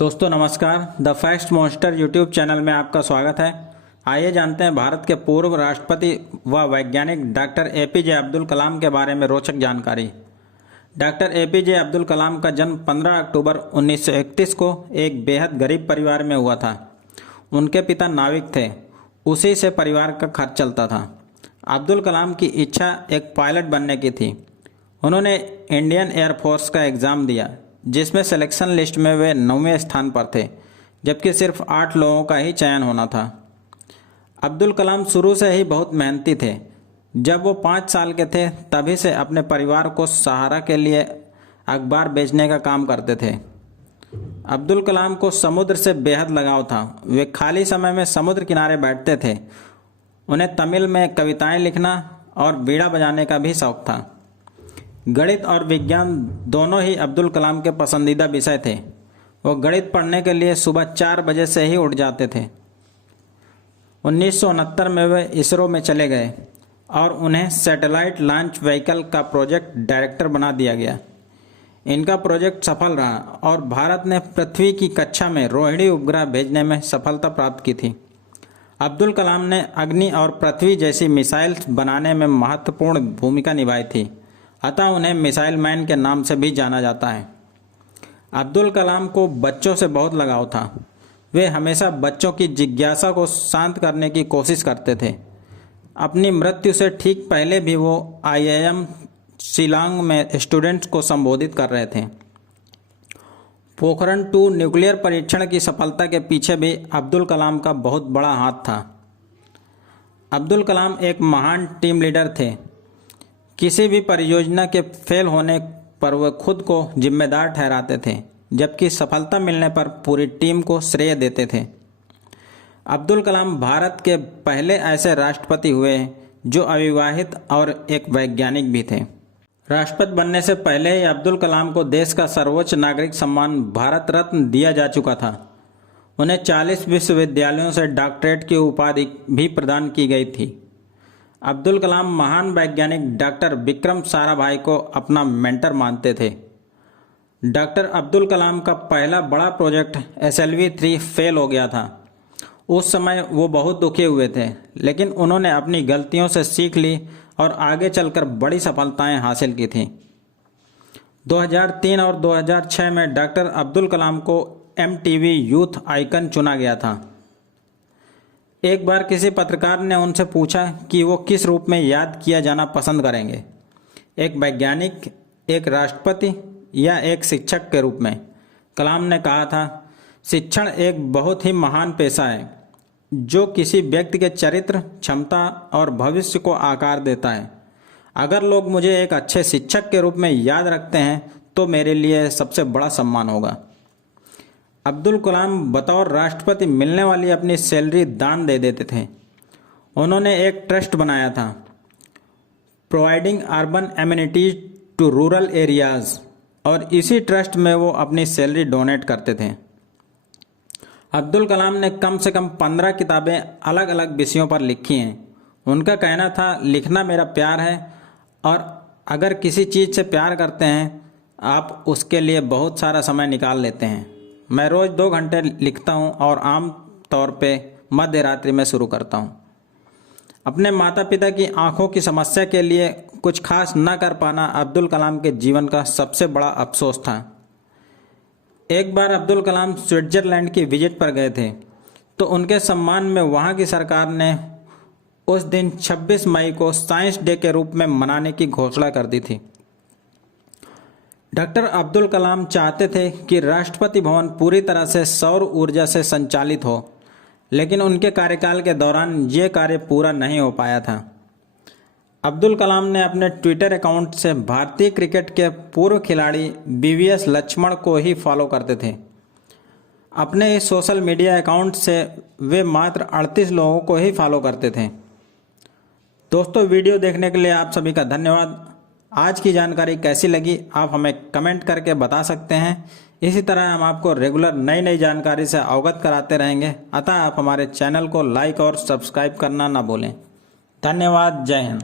दोस्तों नमस्कार। The fact monster YouTube channel में आपका स्वागत है। आइए जानते हैं भारत के पूर्व राष्ट्रपति व वैज्ञानिक डॉक्टर एपीजे अब्दुल कलाम के बारे में रोचक जानकारी। डॉक्टर एपीजे अब्दुल कलाम का जन्म 15 अक्टूबर 1931 को एक बेहद गरीब परिवार में हुआ था। उनके पिता नाविक थे, उसी से परिवार का खर्च चलता था। अब्दुल कलाम की इच्छा एक पायलट बनने की थी। उन्होंने इंडियन एयरफोर्स का एग्ज़ाम दिया, जिसमें सिलेक्शन लिस्ट में वे 9वें स्थान पर थे, जबकि सिर्फ 8 लोगों का ही चयन होना था। अब्दुल कलाम शुरू से ही बहुत मेहनती थे। जब वो 5 साल के थे तभी से अपने परिवार को सहारा के लिए अखबार बेचने का काम करते थे। अब्दुल कलाम को समुद्र से बेहद लगाव था। वे खाली समय में समुद्र किनारे बैठते थे। उन्हें तमिल में कविताएं लिखना और बीड़ा बजाने का भी शौक था। गणित और विज्ञान दोनों ही अब्दुल कलाम के पसंदीदा विषय थे। वो गणित पढ़ने के लिए सुबह 4 बजे से ही उठ जाते थे। 1969 में वे इसरो में चले गए और उन्हें सैटेलाइट लॉन्च व्हीकल का प्रोजेक्ट डायरेक्टर बना दिया गया। इनका प्रोजेक्ट सफल रहा और भारत ने पृथ्वी की कक्षा में रोहिणी उपग्रह भेजने में सफलता प्राप्त की थी। अब्दुल कलाम ने अग्नि और पृथ्वी जैसी मिसाइल बनाने में महत्वपूर्ण भूमिका निभाई थी, अतः उन्हें मिसाइल मैन के नाम से भी जाना जाता है। अब्दुल कलाम को बच्चों से बहुत लगाव था। वे हमेशा बच्चों की जिज्ञासा को शांत करने की कोशिश करते थे। अपनी मृत्यु से ठीक पहले भी वो IIM शिलांग में स्टूडेंट्स को संबोधित कर रहे थे। पोखरण 2 न्यूक्लियर परीक्षण की सफलता के पीछे भी अब्दुल कलाम का बहुत बड़ा हाथ था। अब्दुल कलाम एक महान टीम लीडर थे। किसी भी परियोजना के फेल होने पर वे खुद को जिम्मेदार ठहराते थे, जबकि सफलता मिलने पर पूरी टीम को श्रेय देते थे। अब्दुल कलाम भारत के पहले ऐसे राष्ट्रपति हुए जो अविवाहित और एक वैज्ञानिक भी थे। राष्ट्रपति बनने से पहले ही अब्दुल कलाम को देश का सर्वोच्च नागरिक सम्मान भारत रत्न दिया जा चुका था। उन्हें 40 विश्वविद्यालयों से डॉक्टरेट की उपाधि भी प्रदान की गई थी। अब्दुल कलाम महान वैज्ञानिक डॉक्टर विक्रम साराभाई को अपना मेंटर मानते थे। डॉक्टर अब्दुल कलाम का पहला बड़ा प्रोजेक्ट SLV-3 फेल हो गया था। उस समय वो बहुत दुखी हुए थे, लेकिन उन्होंने अपनी गलतियों से सीख ली और आगे चलकर बड़ी सफलताएं हासिल की थीं। 2003 और 2006 में डॉक्टर अब्दुल कलाम को MTV यूथ आइकन चुना गया था। एक बार किसी पत्रकार ने उनसे पूछा कि वो किस रूप में याद किया जाना पसंद करेंगे, एक वैज्ञानिक, एक राष्ट्रपति या एक शिक्षक के रूप में। कलाम ने कहा था, शिक्षण एक बहुत ही महान पेशा है जो किसी व्यक्ति के चरित्र, क्षमता और भविष्य को आकार देता है। अगर लोग मुझे एक अच्छे शिक्षक के रूप में याद रखते हैं तो मेरे लिए सबसे बड़ा सम्मान होगा। अब्दुल कलाम बतौर राष्ट्रपति मिलने वाली अपनी सैलरी दान दे देते थे। उन्होंने एक ट्रस्ट बनाया था, providing urban amenities to rural areas, और इसी ट्रस्ट में वो अपनी सैलरी डोनेट करते थे। अब्दुल कलाम ने कम से कम 15 किताबें अलग अलग विषयों पर लिखी हैं। उनका कहना था, लिखना मेरा प्यार है और अगर किसी चीज़ से प्यार करते हैं आप उसके लिए बहुत सारा समय निकाल लेते हैं। मैं रोज़ 2 घंटे लिखता हूँ और आम तौर पे मध्य रात्रि में शुरू करता हूँ। अपने माता पिता की आंखों की समस्या के लिए कुछ खास न कर पाना अब्दुल कलाम के जीवन का सबसे बड़ा अफसोस था। एक बार अब्दुल कलाम स्विट्ज़रलैंड की विजिट पर गए थे, तो उनके सम्मान में वहाँ की सरकार ने उस दिन 26 मई को साइंस डे के रूप में मनाने की घोषणा कर दी थी। डॉक्टर अब्दुल कलाम चाहते थे कि राष्ट्रपति भवन पूरी तरह से सौर ऊर्जा से संचालित हो, लेकिन उनके कार्यकाल के दौरान ये कार्य पूरा नहीं हो पाया था। अब्दुल कलाम ने अपने ट्विटर अकाउंट से भारतीय क्रिकेट के पूर्व खिलाड़ी BVS लक्ष्मण को ही फॉलो करते थे। अपने इस सोशल मीडिया अकाउंट से वे मात्र 38 लोगों को ही फॉलो करते थे। दोस्तों, वीडियो देखने के लिए आप सभी का धन्यवाद। आज की जानकारी कैसी लगी आप हमें कमेंट करके बता सकते हैं। इसी तरह हम आपको रेगुलर नई नई जानकारी से अवगत कराते रहेंगे, अतः आप हमारे चैनल को लाइक और सब्सक्राइब करना ना भूलें। धन्यवाद। जय हिंद।